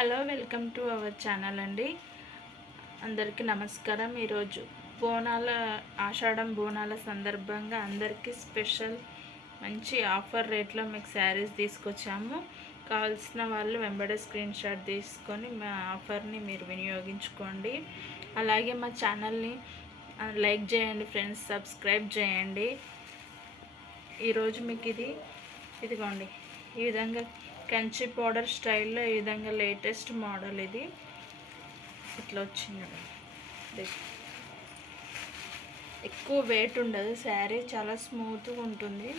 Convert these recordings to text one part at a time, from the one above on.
Hello, welcome to our channel అండి. అందరికీ నమస్కారం. ఈరోజు ఆషాఢం బోనాల సందర్భంగా అందరికీ స్పెషల్ మంచి ఆఫర్ రేట్లో మీకు శారీస్ తీసుకొచ్చాము. కావాల్సిన వాళ్ళు వెంబడే స్క్రీన్ షాట్ తీసుకొని మా ఆఫర్ని మీరు వినియోగించుకోండి. అలాగే మా ఛానల్ని లైక్ చేయండి ఫ్రెండ్స్, సబ్స్క్రైబ్ చేయండి. ఈరోజు మీకు ఇదిగోండి, ఈ విధంగా కంచి పౌడర్ స్టైల్లో ఈ విధంగా లేటెస్ట్ మోడల్ ఇది ఇట్లా వచ్చింది. ఎక్కువ వెయిట్ ఉండదు, శారీ చాలా స్మూత్గా ఉంటుంది.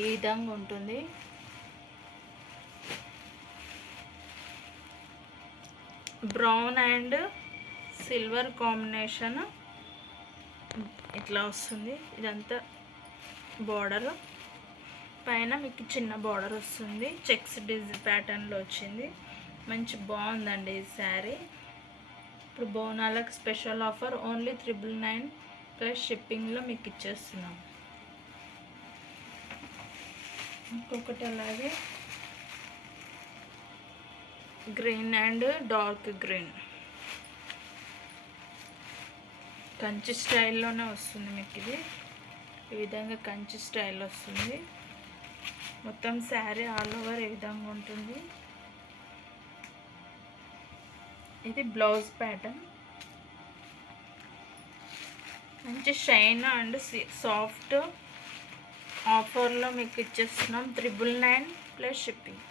ఈ విధంగా ఉంటుంది. బ్రౌన్ అండ్ సిల్వర్ కాంబినేషన్ ఇట్లా వస్తుంది. ఇదంతా బోర్డర్, పైన మీకు చిన్న బార్డర్ వస్తుంది. చెక్స్ ప్యాటర్న్లో వచ్చింది. మంచి బాగుందండి ఈ శారీ. ఇప్పుడు బోనాలకు స్పెషల్ ఆఫర్ ఓన్లీ 999 ప్లస్ షిప్పింగ్లో మీకు ఇచ్చేస్తున్నాం. ఇంకొకటి అలాగే green and dark green Kanchi స్టైల్లోనే వస్తుంది మీకు ఇది. ఈ విధంగా కంచి స్టైల్ వస్తుంది. మొత్తం శారీ ఆల్ ఓవర్ ఏ విధంగా ఉంటుంది. ఇది బ్లౌజ్ ప్యాటర్న్. మంచి షైన్ అండ్ సాఫ్ట్ ఆఫర్లో మీకు ఇచ్చేస్తున్నాం. 999 ప్లస్ షిప్పింగ్.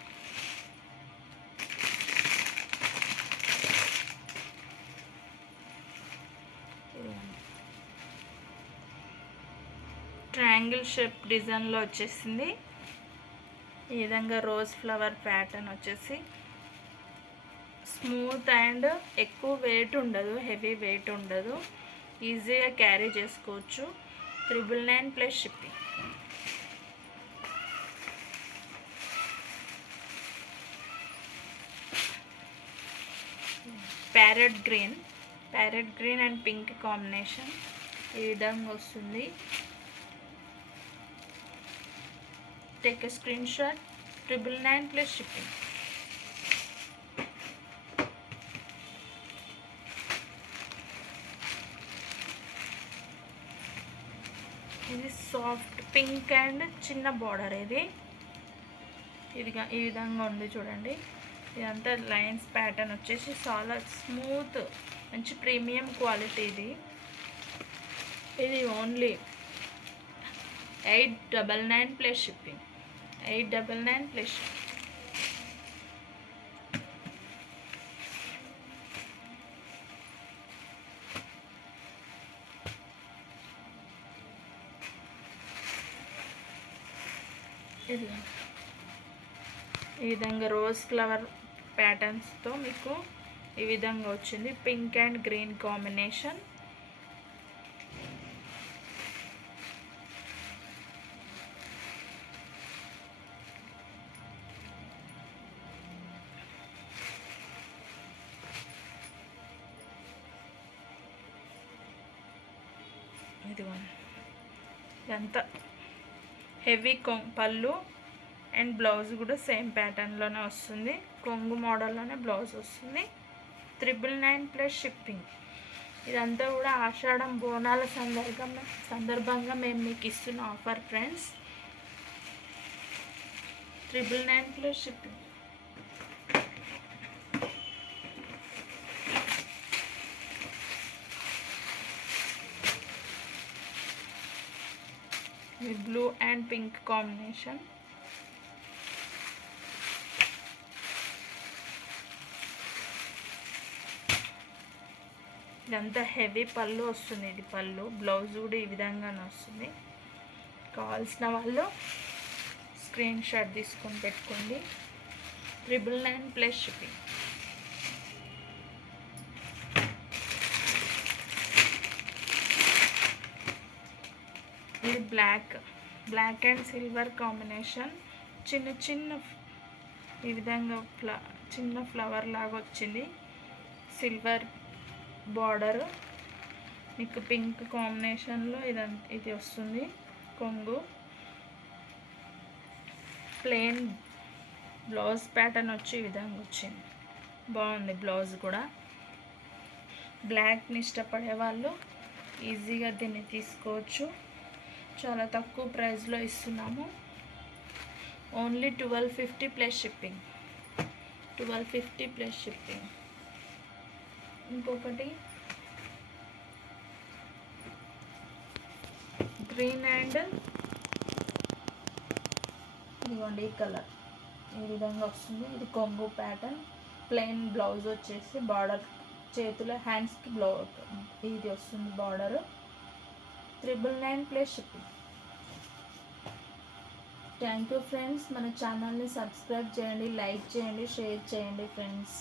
ట్రయాంగిల్ షేప్ డిజైన్లో వచ్చేసింది. ఈ విధంగా రోజ్ ఫ్లవర్ ప్యాటర్న్ వచ్చేసి స్మూత్ అండ్ ఎక్కువ వెయిట్ ఉండదు, హెవీ వెయిట్ ఉండదు, ఈజీగా క్యారీ చేసుకోవచ్చు. 999 plus shipping. Parrot green and pink combination ఈ విధంగా వస్తుంది. Take a screenshot. 999 plus shipping. ఇది సాఫ్ట్ పింక్ అండ్ చిన్న బార్డర్. ఈ విధంగా ఉంది చూడండి. ఇదంతా లైన్స్ ప్యాటర్న్ వచ్చేసి చాలా స్మూత్, మంచి ప్రీమియం క్వాలిటీ. ఇది only 899 plus shipping. 899 plus shipping. ఈ విధంగా రోజ్ ఫ్లవర్ ప్యాటర్న్స్తో మీకు ఈ విధంగా వచ్చింది. Pink and green combination. ఇదంతా హెవీ పళ్ళు అండ్ బ్లౌజ్ కూడా సేమ్ ప్యాటర్న్లోనే వస్తుంది. కొంగు మోడల్లోనే బ్లౌజ్ వస్తుంది. 999 ప్లస్ షిప్పింగ్. ఇదంతా కూడా ఆషాఢం బోనాల సందర్భంగా మేము మీకు ఇస్తున్న offer friends. 999 plus shipping. Blue and pink combination. ఇదంతా హెవీ పళ్ళు వస్తుంది. ఇది పళ్ళు, బ్లౌజ్ కూడా ఈ విధంగానే వస్తుంది. కావాల్సిన వాళ్ళు స్క్రీన్ షాట్ తీసుకొని పెట్టుకోండి. 999 ప్లస్ షిప్పింగ్. ఇది బ్లాక్ అండ్ సిల్వర్ కాంబినేషన్. చిన్న ఈ విధంగా చిన్న ఫ్లవర్ లాగా వచ్చింది. సిల్వర్ బార్డర్, మీకు పింక్ కాంబినేషన్లో ఇది వస్తుంది. కొంగు ప్లెయిన్ బ్లౌజ్ ప్యాటర్న్ వచ్చి ఈ విధంగా వచ్చింది. బాగుంది బ్లౌజ్ కూడా. బ్లాక్ని ఇష్టపడే వాళ్ళు ఈజీగా దీన్ని తీసుకోవచ్చు. చాలా తక్కువ ప్రైస్లో ఇస్తున్నాము. Only 1250 plus shipping. 1250 plus shipping. ఇంకొకటి గ్రీన్ అండ్ ఇదిగోండి ఈ కలర్ ఈ విధంగా వస్తుంది. ఇది కొంగు ప్యాటర్న్. ప్లెయిన్ బ్లౌజ్ వచ్చేసి బార్డర్ చేతుల హ్యాండ్స్కి బ్లౌజ్ ఇది వస్తుంది border. 999 plus shipping. Thank you friends. మన ఛానల్ని సబ్స్క్రైబ్ చేయండి, లైక్ చేయండి, షేర్ చేయండి ఫ్రెండ్స్.